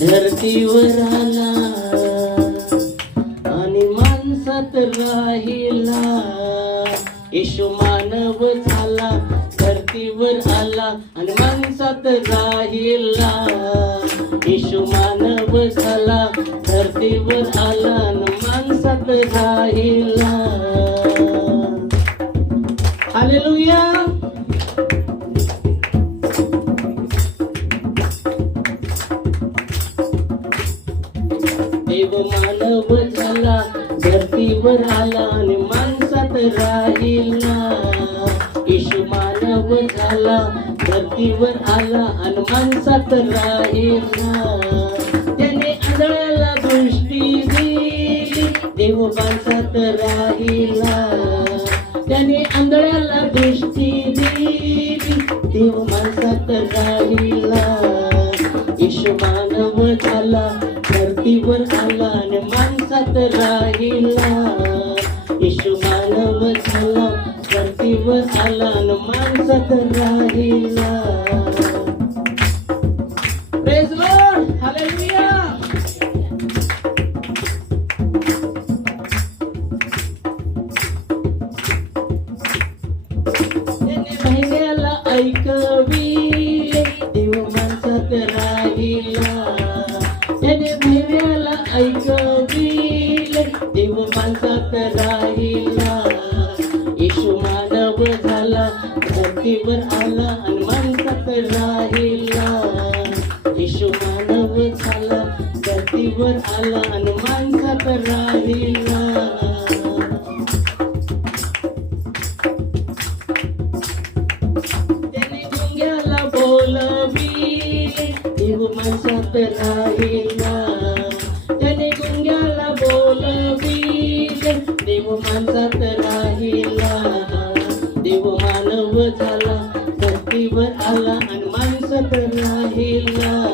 धरतीवर आला आणि माणसात राहिला. येशू मानव झाला, धरतीवर आला आणि माणसात राहिला. येशू मानव झाला, धरतीवर आला आणि माणसात राहिला. हालेलुया. देव मानव झाला, धरतीवर आला आणि माणसात राहिला. येशू मानव झाला, धरतीवर आला आणि माणसात राहिला. त्याने आंधळ्याला दृष्टी दिली, देव माणसात राहिला. त्याने आंधळ्याला दृष्टी दिली, देव माणसात राहिला. येशू मानव झाला, धरतीवर आला आणि माणसात राहिला. येशू मानव झाला, धरतीवर आला आणि माणसात राहिला. Praise Lord. हालेलुया. त्याने महिन्याला ऐकविले, देव माणसात राहिला. त्याने महिन्याला ऐकविले, देव माणसात राहिला. येशू मानव झाला, धरतीवर आला आणि माणसात राहिला. येशू मानव झाला, धरतीवर आला आणि माणसात राहिला. त्याने गुंग्याला बोलविले, देव माणसात राहिला. त्याने गुंग्याला बोलविले, देव माणसात राहिला. देव मानव झाला, धरतीवर आला आणि माणसात राहिला.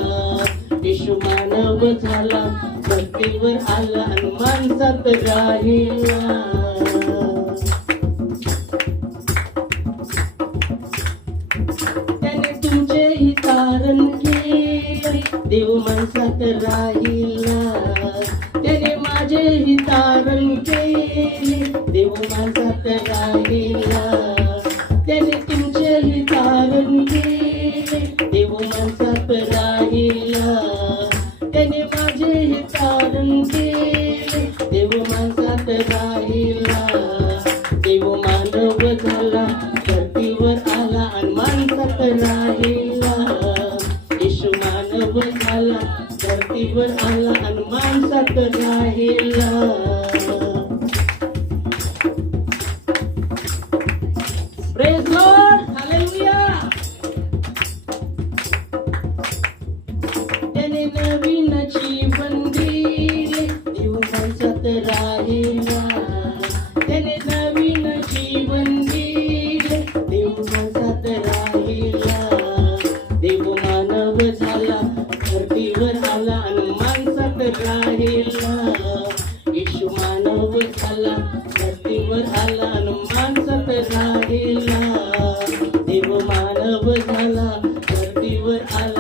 येशू मानव झाला, धरतीवर आला आणि माणसात राहिला. त्याने तुमचेही तारण केले, देव माणसात राहिला. त्याने माझेही तारण केले, देव माणसात राहिला. त्याने तुमचेही तारण केले, देव माणसात राहिला. त्याने माझेही तारण केले, देव माणसात राहिला. देव मानव झाला, धरतीवर आला आणि माणसात राहिला. येशू मानव झाला, धरतीवर आला आणि माणसात राहिला. Praise Lord. हालेलुया. त्याने नवीन जीवन दिले, देव माणसात राहिला. त्याने नवीन जीवन दिले, देव माणसात राहिला. देव मानव झाला, धरतीवर आला आणि माणसात राहिला. येशू मानव झाला, धरतीवर आला आणि माणसात राहिला. देव मानव झाला, धरतीवर आला